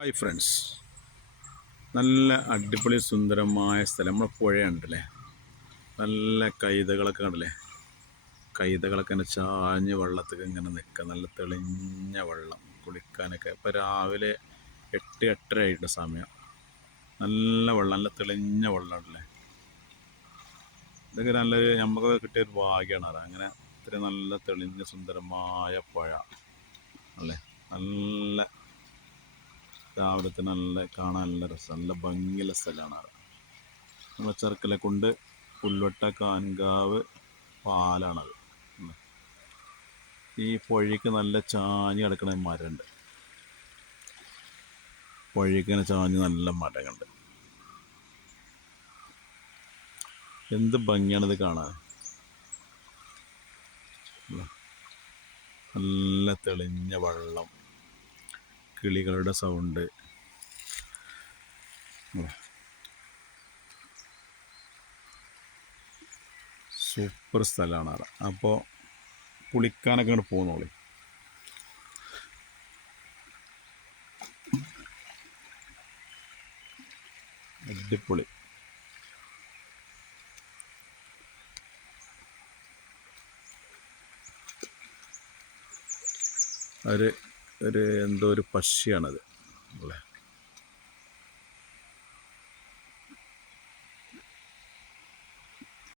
Hi friends, നല്ല അടിപൊളി സുന്ദരമായ സ്ഥലം. നമ്മളെ പുഴയുണ്ടല്ലേ, നല്ല കൈതകളൊക്കെ കണ്ടല്ലേ. കൈതകളൊക്കെ ഇങ്ങനെ ചാഞ്ഞ് വെള്ളത്തൊക്കെ ഇങ്ങനെ നിൽക്കുക. നല്ല തെളിഞ്ഞ വെള്ളം കുളിക്കാനൊക്കെ. ഇപ്പോൾ രാവിലെ 8-8:30 ആയിട്ട് സമയം. നല്ല വെള്ളം, നല്ല തെളിഞ്ഞ വെള്ളമുണ്ടല്ലേ. ഇതൊക്കെ നല്ലൊരു നമുക്കൊക്കെ കിട്ടിയൊരു ഭാഗ്യമാണ്. അങ്ങനെ ഇത്ര നല്ല തെളിഞ്ഞ സുന്ദരമായ പുഴ അല്ലേ. നല്ല രാവിലത്തെ നല്ല കാണാൻ നല്ല രസം, നല്ല ഭംഗിയുള്ള സ്ഥലമാണ്. നമ്മളെ ചെറുക്കലെക്കുണ്ട് പുൽവട്ട കാൻകാവ് പാലാണത്. ഈ പുഴയ്ക്ക് നല്ല ചാഞ്ഞ് കിടക്കുന്ന മരമുണ്ട്. പുഴയ്ക്ക് ഇങ്ങനെ ചാഞ്ഞ് നല്ല മരമുണ്ട്. എന്ത് ഭംഗിയാണിത് കാണാൻ. നല്ല തെളിഞ്ഞ വെള്ളം, കിളികളുടെ സൗണ്ട്. സൂപ്പർ സ്ഥലമാണ്. അപ്പോൾ കുളിക്കാനൊക്കെ ഇങ്ങോട്ട് പോകുന്നോളി. അടിപൊളി. ഒരു എന്തോ ഒരു പക്ഷിയാണത് അല്ലേ.